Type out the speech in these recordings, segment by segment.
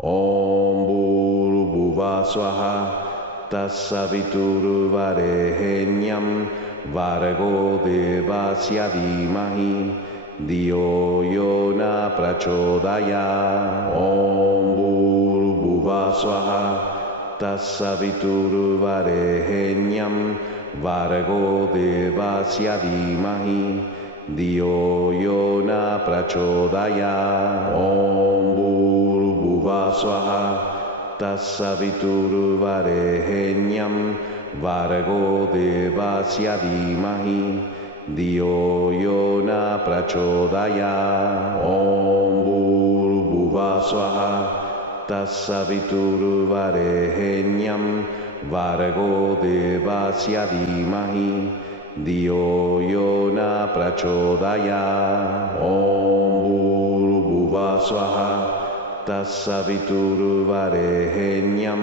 Om Bhurabhuva Swaha Tassaviturvarenyam Vargo Devasya Dhimahi Dhiyo Yona Prachodaya. Om Bhurabhuva Swaha Tassaviturvarenyam Vargo Devasya Dhimahi Dhiyo Yona Prachodaya. Om Bhurabhuva Swaha Tassaviturvarenyam Vargo Devasya Dhimahi Dhiyo Yona Prachodaya. Om Bhurabhuva Swaha Tassaviturvarenyam Vargo Devasya Dhimahi Dhiyo Yona Prachodaya. Om Bhurabhuva Swaha Tassaviturvarenyam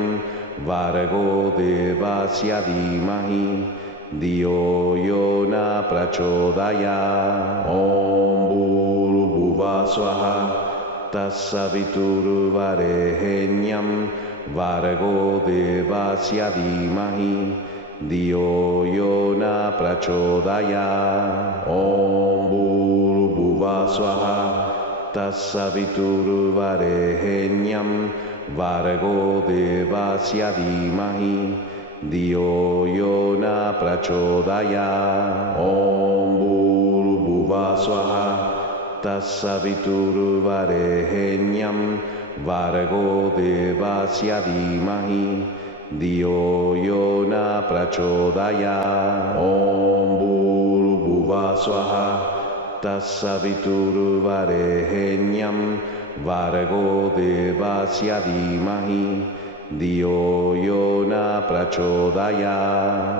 Vargo Devasya Dhimahi Dhiyo Yona Prachodaya. Om Bhurabhuva Swaha Tassaviturvarenyam Vargo Devasya Dhimahi Dhiyo Yona Prachodaya. Om Bhurabhuva Swaha Tassaviturvarenyam Vargo Devasya Dhimahi Dhiyo Yona Prachodaya. Om Bhurabhuva Swaha Tassaviturvarenyam Vargo Devasya Dhimahi Dhiyo Yona Prachodaya. Om Bhurabhuva Swaha Tassaviturvarenyam Vargo Devasya Dhimahi Dhiyo Yona Prachodaya.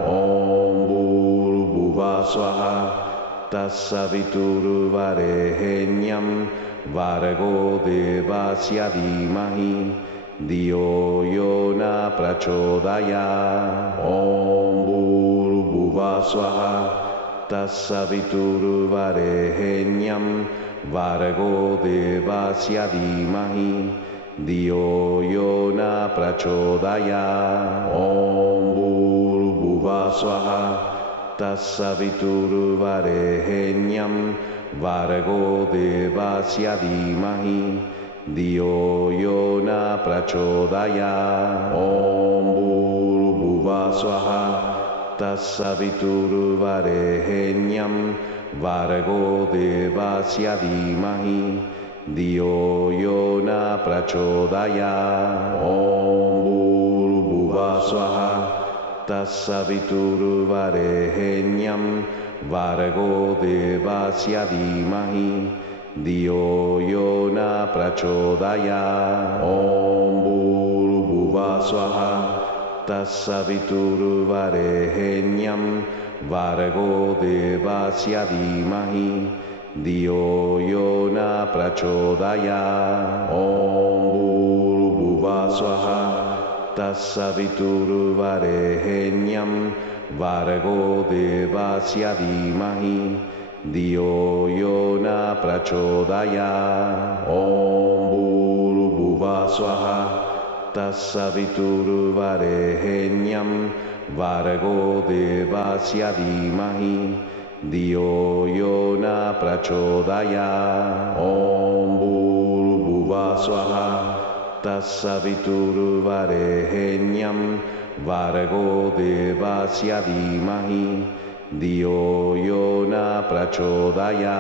Om Bhurabhuva Swaha Tassaviturvarenyam Vargo Devasya Dhimahi Dhiyo Yona Prachodaya. Om Bhurabhuva Swaha Tassaviturvarenyam Vargo Devasya Dhimahi Dhiyo Yona Prachodaya. Om Bhurabhuva Swaha Tassaviturvarenyam Vargo Devasya Dhimahi Dhiyo Yona Prachodaya. Om Bhurabhuva Swaha Tassaviturvarenyam Vargo Devasya Dhimahi Dhiyo Yona Prachodaya. Om Bhurabhuva Swaha Tassaviturvarenyam Vargo Devasya Dhimahi Dhiyo Yona Prachodaya. Om Bhurabhuva Swaha Tassaviturvarenyam Vargo Devasya Dhimahi Dhiyo Yona Prachodaya. Om Bhurabhuva Swaha Tassaviturvarenyam Vargo Devasya Dhimahi Dhiyo Yona Prachodaya. Om Bhurabhuva Swaha Tassaviturvarenyam Vargo Devasya Dhimahi Dhiyo Yona Prachodaya. Om Bhurabhuva Swaha Tassaviturvarenyam Vargo Devasya Dhimahi Dhiyo Yona Prachodaya.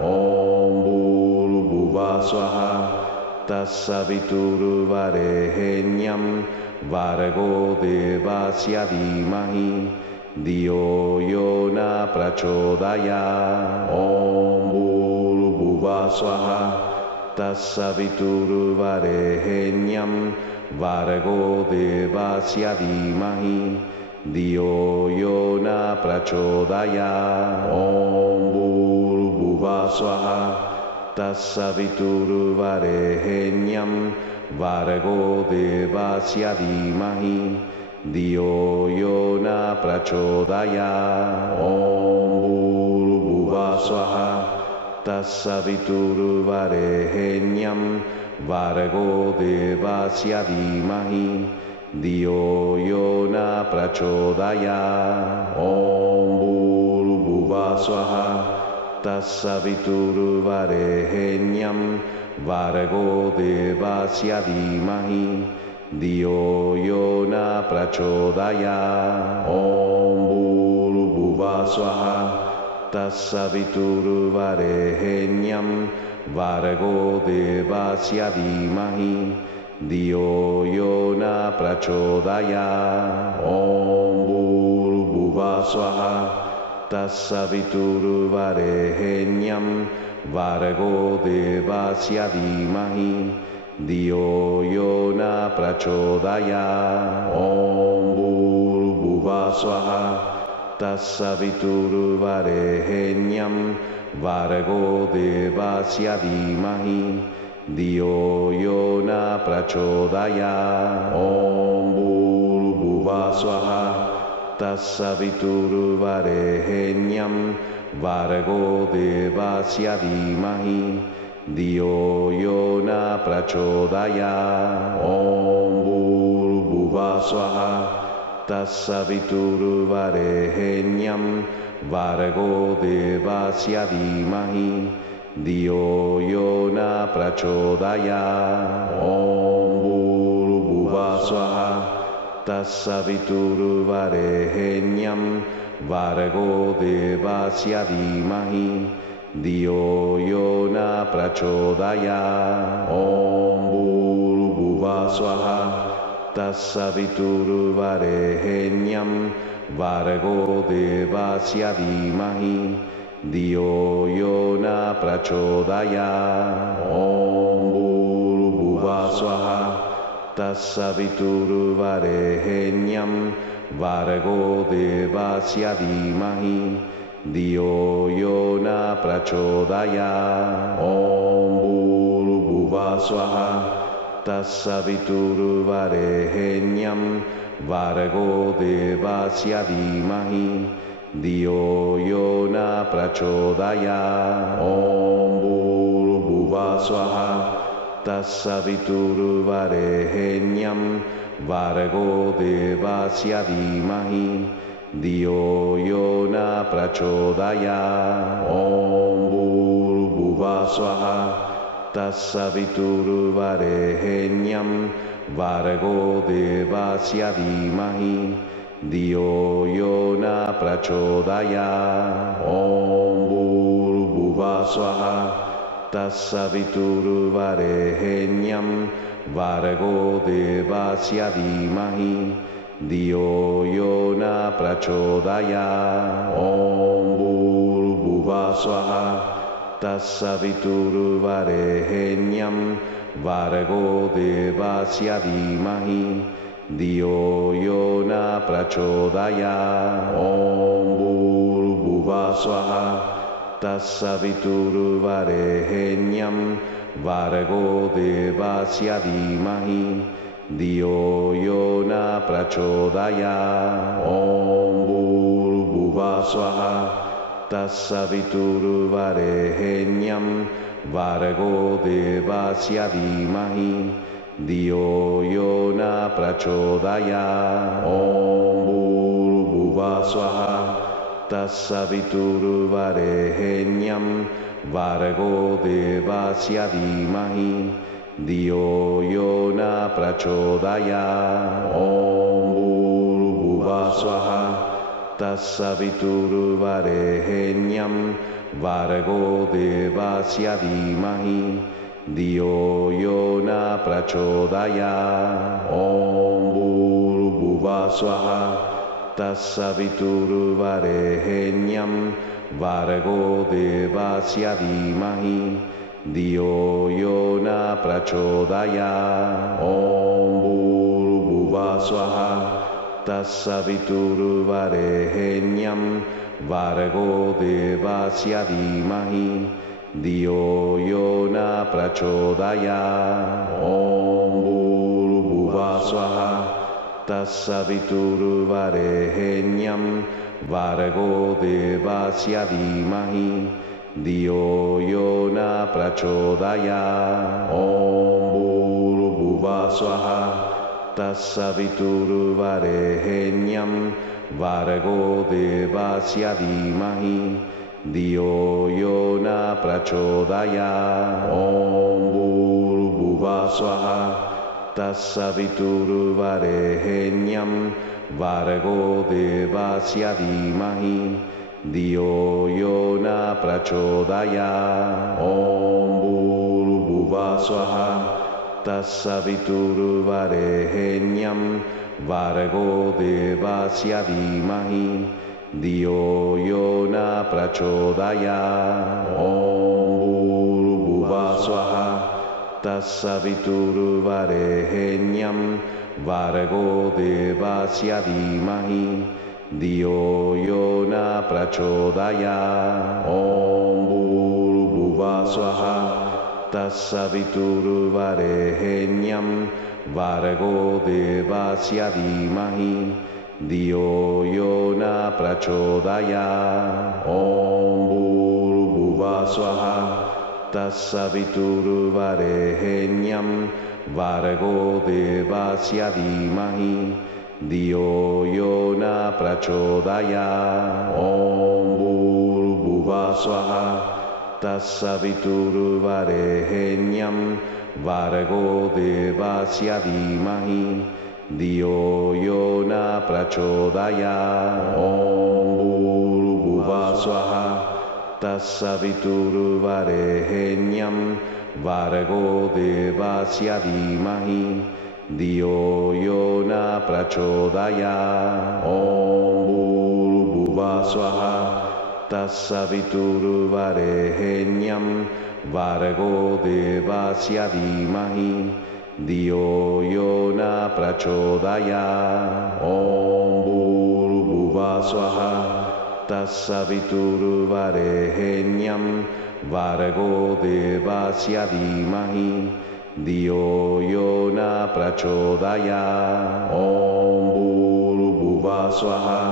Om Bhurabhuva Swaha Tassaviturvarenyam Vargo Devasya Dhimahi Dhiyo Yona Prachodaya. Om Bhurabhuva Swaha Tassaviturvarenyam Vargo Devasya Dhimahi Dhiyo Yona Prachodaya. Om Bhurabhuva Swaha Tassaviturvarenyam Vargo Devasya Dhimahi Dhiyo Yona Prachodaya. Om Bhurabhuva Swaha Tassaviturvarenyam Vargo Devasya Dhimahi Dhiyo Yo Na Prachodaya. Om Bhurvubhuva Swaha Tassaviturvarehenyam Vargo Devasya Dhimahi Dhiyo Yo Na Prachodaya. Om Bhurvubhuva Swaha Tassaviturvarehenyam Vargo Devasya Dhimahi Dhiyo Yo Na Prachodaya. Om Bhurvubhuva Swaha Tassaviturvarehenyam Vargo Devasya Dhimahi Dhiyo Yo Na Prachodaya. Om Bhurvubhuva Swaha Tassaviturvarehenyam Vargo Devasya Dhimahi Dhiyo Yo Na Prachodaya. Om Bhurvubhuva Swaha Tassaviturvarehenyam Vargo Devasya Dhimahi Dhiyo Yo Na Prachodaya. Om Bhurvubhuva Swaha Tassaviturvarehenyam Vargo Devasya Dhimahi Dhiyo Yo Na Prachodaya. Om Bhurvubhuva Swaha Tassaviturvarehenyam Vargo Devasya Dhimahi Dhiyo Yo Na Prachodaya. Om Bhurvubhuva Swaha Tassaviturvarehenyam Vargo Devasya Dhimahi Dhiyo Yo Na Prachodaya. Om Bhurvubhuva Swaha Tassaviturvarehenyam Vargo Devasya Dhimahi Dhiyo Yo Na Prachodaya. Om Bhurvubhuva Swaha Tassaviturvarehenyam Vargo Devasya Dhimahi Dhiyo Yo Na Prachodaya. Om Bhurvubhuva Swaha Tassaviturvarehenyam Vargo Devasya Dhimahi Dhiyo Yo Na Prachodaya. Om Bhurvubhuva Swaha Tassaviturvarehenyam Vargo Devasya Dhimahi Dhiyo Yo Na Prachodaya. Om Bhurvubhuva Swaha Tassaviturvarehenyam Vargo Devasya Dhimahi Dhiyo Yo Na Prachodaya. Om Bhurvubhuva Swaha Tassaviturvarehenyam Vargo Devasya Dhimahi Dhiyo Yo Na Prachodaya. Om Bhurvubhuva Swaha Tassaviturvarehenyam Vargo Devasya Dhimahi Dhiyo Yo Na Prachodaya. Om Bhurvubhuva Swaha Tassaviturvarehenyam Vargo Devasya Dhimahi Dhiyo Yo Na Prachodaya. Om Bhurvubhuva Swaha Tassaviturvarehenyam Vargo Devasya Dhimahi Dhiyo Yo Na Prachodaya. Om Bhurvubhuva Swaha Tassaviturvarehenyam Vargo Devasya Dhimahi Dhiyo Yo Na Prachodaya. Om Bhurvubhuva Swaha Tassaviturvarehenyam Vargo Devasya Dhimahi Dhiyo Yo Na Prachodaya. Om Bhurvubhuva Swaha Tassaviturvarehenyam Vargo Devasya Dhimahi Dhiyo Yo Na Prachodaya. Om Bhurvubhuva Swaha Tassaviturvarehenyam Vargo Devasya Dhimahi Dhiyo Yo Na Prachodaya. Om Bhuva Swaha Tassaviturvarehenyam Vargo Devasya Dhimahi Dio Yona Prachodaya Om Bhuva Swaha Tassaviturvarehenyam Vargo Devasya Dhimahi Dio Yona Prachodaya Om Bhuva Swaha Tassaviturvarehenyam Vargo Devasya Dhimahi Dio Yona Prachodaya Om Bhuva Swaha Tassaviturvarehenyam Vargo Devasya Dhimahi Dio Yona Prachodaya Om Bhuva Swaha Tassaviturvarehenyam Vargo Devasya Dhimahi Dio Yona Prachodaya Om Bhuva Swaha Tassaviturvarehenyam Vargo Devasya Dhimahi Dio Yona Prachodaya Om Bhuva Swaha Tassaviturvarehenyam Vargo Devasya Dhimahi Dio Yona Prachodaya Om Bhuva Swaha Tassaviturvarehenyam Vargo Devasya Dhimahi Dio Yona Prachodaya Om Bhuva Swaha Tassaviturvarehenyam Vargo Devasya Dhimahi Dio Yona Prachodaya Om Bhuva Swaha Tassaviturvarehenyam Vargo Devasya Dhimahi Dio Yona Prachodaya Om Bhuva Swaha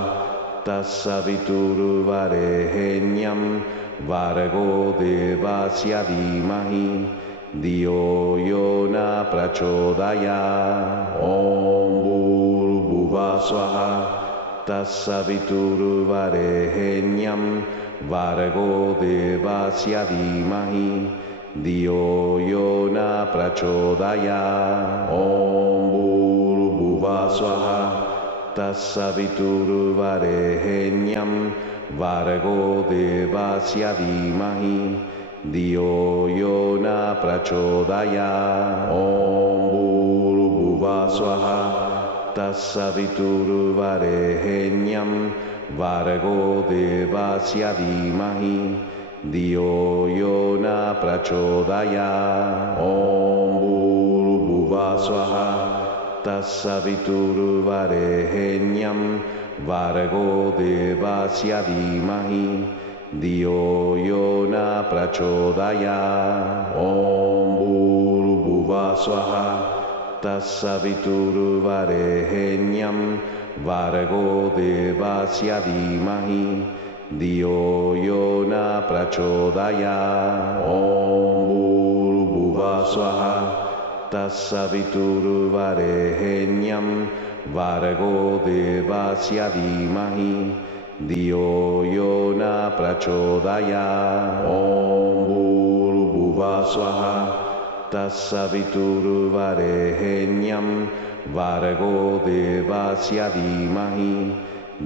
Tassaviturvarehenyam Vargo Devasya Dhimahi Dio Yona Prachodaya Om Bhuva Swaha Tassaviturvarehenyam Vargo Devasya Dhimahi Dio Yona Prachodaya Om Bhuva Swaha Tassaviturvarehenyam Vargo Devasya Dhimahi Dio Yona Prachodaya Om Bhuva Swaha Tassaviturvarehenyam Vargo Devasya Dhimahi Dio Yona Prachodaya Om Bhuva Swaha Tassaviturvarehenyam Vargo Devasya Dhimahi Dio Yona Prachodaya Om Bhuva Swaha Tassaviturvarehenyam Vargo Devasya Dhimahi Dio Yona Prachodaya Om Bhuva Swaha Tassaviturvarehenyam Vargo Devasya Dhimahi Dio Yona Prachodaya Om Bhuva Swaha Tassaviturvarehenyam Vargo Devasya Dhimahi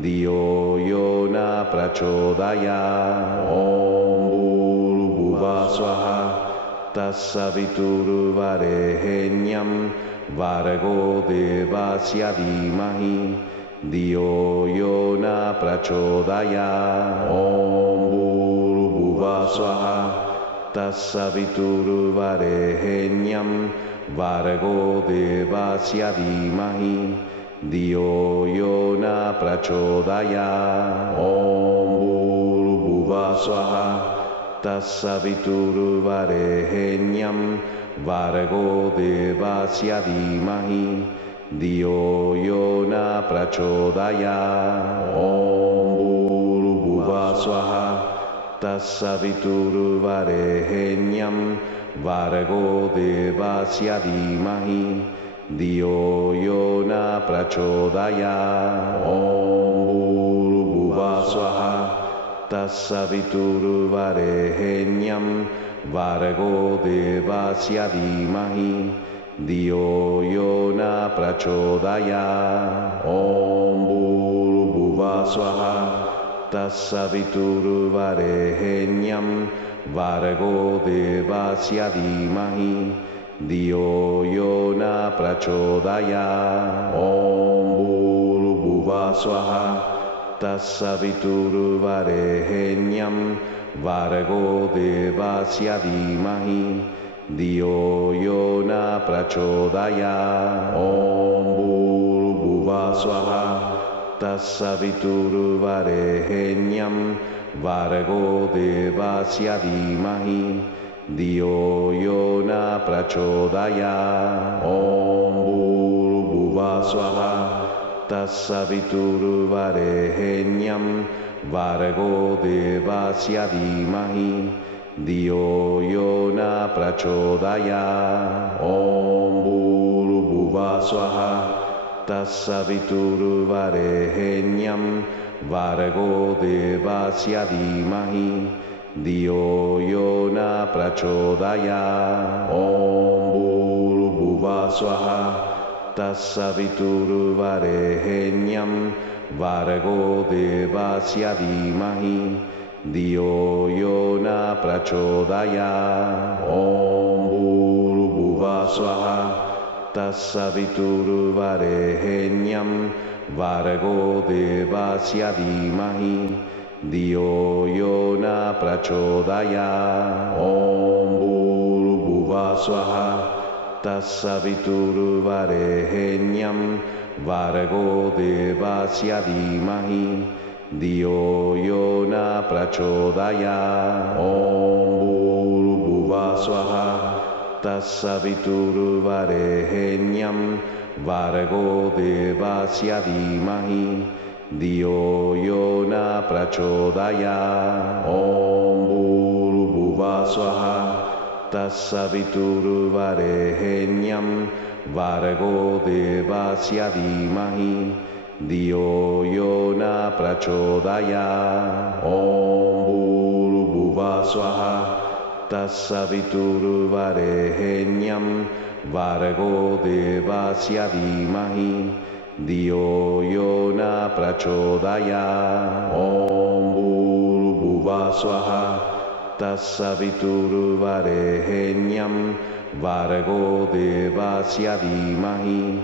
Dio Yona Prachodaya Om Bhuva Swaha Tassaviturvarehenyam Vargo Devasya Dhimahi Dio Yona Prachodaya Om Bhuva Swaha Tassaviturvarehenyam Vargo Devasya Dhimahi Dio Yona Prachodaya Om Bhuva Swaha Tassaviturvarehenyam Vargo Devasya Dhimahi Dio Yona Prachodaya Om Bhuva Swaha Tassaviturvarehenyam Vargo devasya dhimahi Dio yo na prachodaya. Om Bhurabhuva Swaha Tassaviturvarehenyam Vargo devasya dhimahi Dio yo na prachodaya. Om Bhurabhuva Swaha Tassaviturvarehenyam Vargo devasya dhimahi Dio yo na prachodaya. Om Bhurabhuva Swaha Tassaviturvarehenyam Vargo devasya dhimahi Dio yo na prachodaya. Om Bhurabhuva Swaha Tassaviturvarehenyam Vargo devasya dhimahi Dio yo na prachodaya. Om Bhurabhuva Swaha Tassaviturvarehenyam Vargo devasya dhimahi Dio yo na prachodaya. Om Bhurabhuva Swaha Tassaviturvarehenyam Vargo devasya dhimahi Dio yo na prachodaya. Om Bhurabhuva Swaha Tassaviturvarehenyam Vargo devasya dhimahi Dio yo na prachodaya. Om Bhurabhuva Swaha Tassaviturvarehenyam Vargo devasya dhimahi Dio yo na prachodaya. Om Bhurabhuva Swaha Tassaviturvarehenyam Vargo devasya dhimahi Dio yo na prachodaya. Om Bhurabhuva Swaha Tassaviturvarehenyam Vargo devasya dhimahi Dio yo na prachodaya. Om Bhurabhuva Swaha Tassaviturvarehenyam Vargo devasya dhimahi Dio yo na prachodaya. Om Bhurabhuva Swaha Tassaviturvarehenyam Vargo devasya dhimahi Dio yo na prachodaya. Om Bhurabhuva Swaha Tassaviturvarehenyam Vargo devasya dhimahi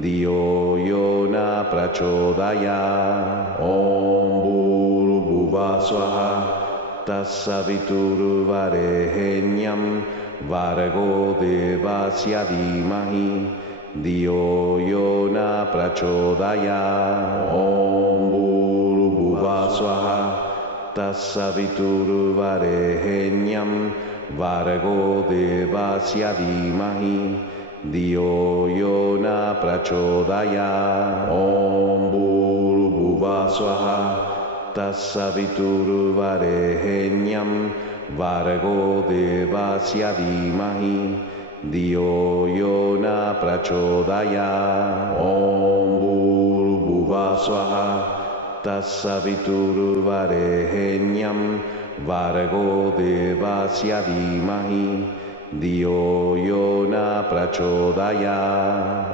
Dio yo na prachodaya. Om Bhurabhuva Swaha Tassaviturvarehenyam Vargo devasya dhimahi Dio yo na prachodaya. Om Bhurabhuva Swaha Tassaviturvarehenyam Vargo devasya dhimahi Dio yo na prachodaya. Om Bhurabhuva Swaha Tassaviturvarehenyam Vargo devasya dhimahi Dio yo na prachodaya. Om Bhurabhuva Swaha Tassaviturvarehenyam Vargo devasya dhimahi Dio yo na prachodaya.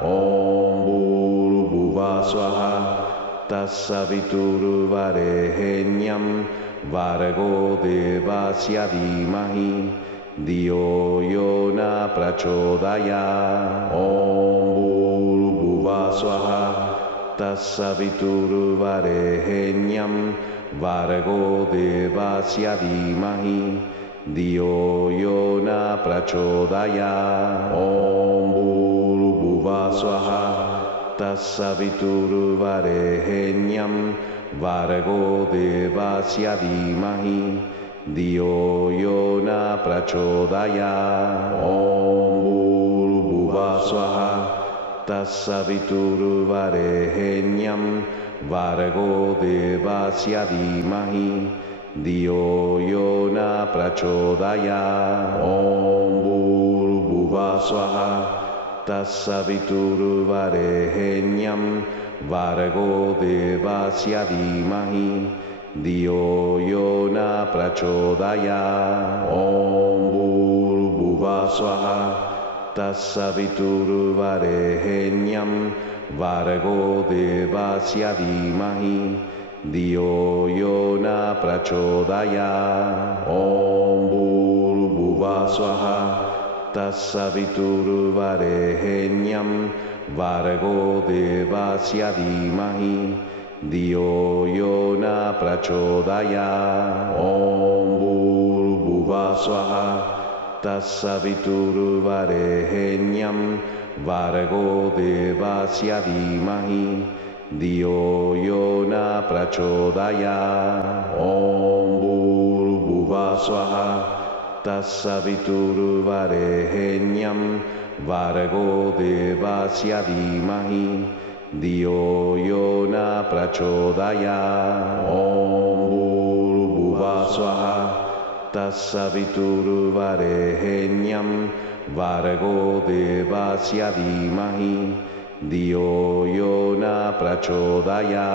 Om Bhurabhuva Swaha Tassaviturvarehenyam Vargo devasya dhimahi Dio yo na prachodaya. Om Bhurabhuva Swaha Tassaviturvarehenyam Vargo devasya dhimahi Dio yo na prachodaya. Om Bhurabhuva Swaha Tassaviturvarehenyam Vargo devasya dhimahi Dio yo na prachodaya. Om Bhurabhuva Swaha Tassaviturvarehenyam Vargo devasya dhimahi Dio yo na prachodaya. Om Bhuva Swaha Tassaviturvarehenyam Vargo Devasya Dhimahi Dio Yona Prachodaya Om Bhuva Swaha Tassaviturvarehenyam Vargo Devasya Dhimahi Dio Yona Prachodaya Om Bhuva Swaha Tassaviturvarehenyam Vargo Devasya Dhimahi Dio Yona Prachodaya Om Bhuva Swaha Tassaviturvarehenyam Vargo Devasya Dhimahi Dio Yona Prachodaya Om Bhuva Swaha Tassaviturvarehenyam Vargo Devasya Dhimahi Dio Yona Prachodaya Om Bhuva Swaha Tassaviturvarehenyam Vargo Devasya Dhimahi Dio Yona Prachodaya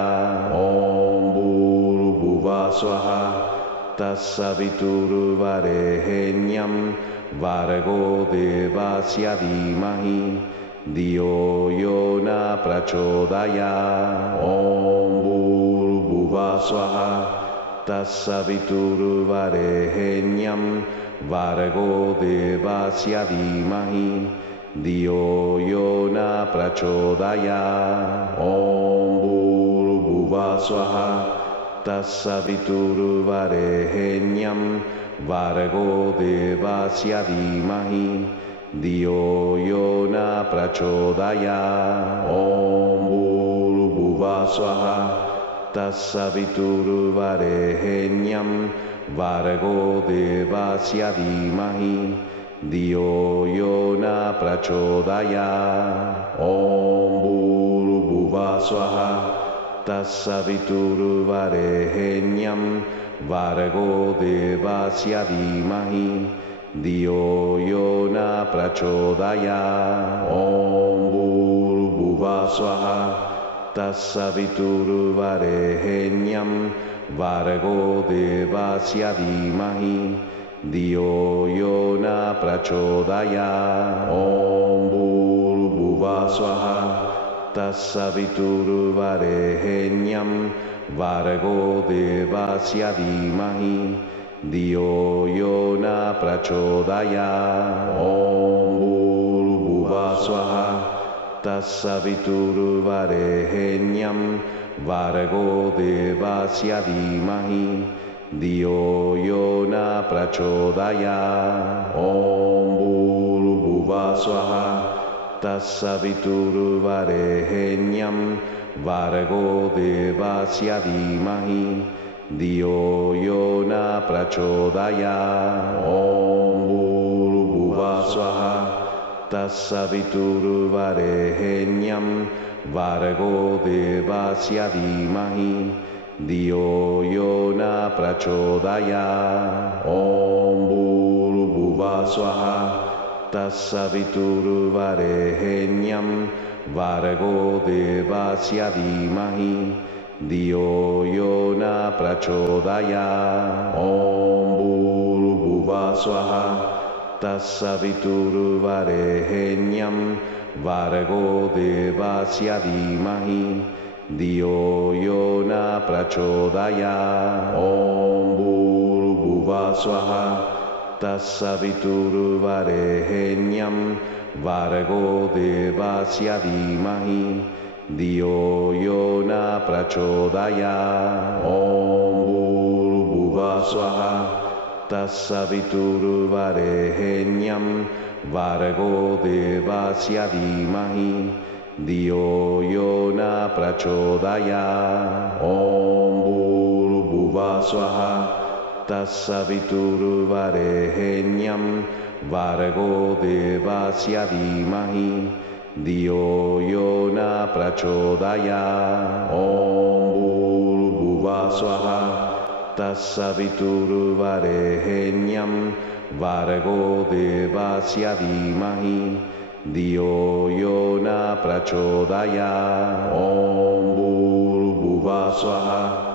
Om Bhuva Swaha Tassaviturvarehenyam Vargo Devasya Dhimahi Dio Yona Prachodaya Om Bhuva Swaha Tassaviturvarehenyam Vargo Devasya Dhimahi Dio Yona Prachodaya Om Bhuva Swaha Tassaviturvarehenyam Vargo Devasya Dhimahi Dio Yona Prachodaya Om Bhuva Swaha Tassaviturvarehenyam Vargo Devasya Dhimahi Dio Yona Prachodaya Om Bhuva Swaha Tassaviturvarehenyam Vargo Devasya Dhimahi Dio Yona Prachodaya Om Bhuva Swaha Tassaviturvarehenyam Vargo Devasya Dhimahi Dio Yona Prachodaya Om Bhuva Swaha Tassaviturvarehenyam Vargo Devasya Dhimahi Dio Yona Prachodaya Om Bhuva Swaha Tassaviturvarehenyam Vargo Devasya Dhimahi Dio Yona Prachodaya Om Bhuva Swaha Tassaviturvarehenyam Vargo Devasya Dhimahi Dio Yona Prachodaya Om Bhuva Swaha Tassaviturvarehenyam Vargo Devasya Dhimahi Dio Yona Prachodaya Om Bhuva Swaha Tassaviturvarehenyam Vargo Devasya Dhimahi Dio Yona Prachodaya Om Bhuva Swaha Tassaviturvarehenyam Vargo Devasya Dhimahi Dio Yona Prachodaya Om Bhuva Swaha Tassaviturvarehenyam Vargo Devasya Dhimahi Dio Yona Prachodaya Om Bhuva Swaha Tassaviturvarehenyam Vargo Devasya Dhimahi Dio Yona Prachodaya Om Bhuva Swaha Tassaviturvarehenyam Vargo Devasya Dhimahi Dio Yona Prachodaya Om Bhuva Swaha Tassaviturvarehenyam Vargo Devasya Dhimahi Dhiyo Yo Na Prachodaya Om Bhurbhuvah Swaha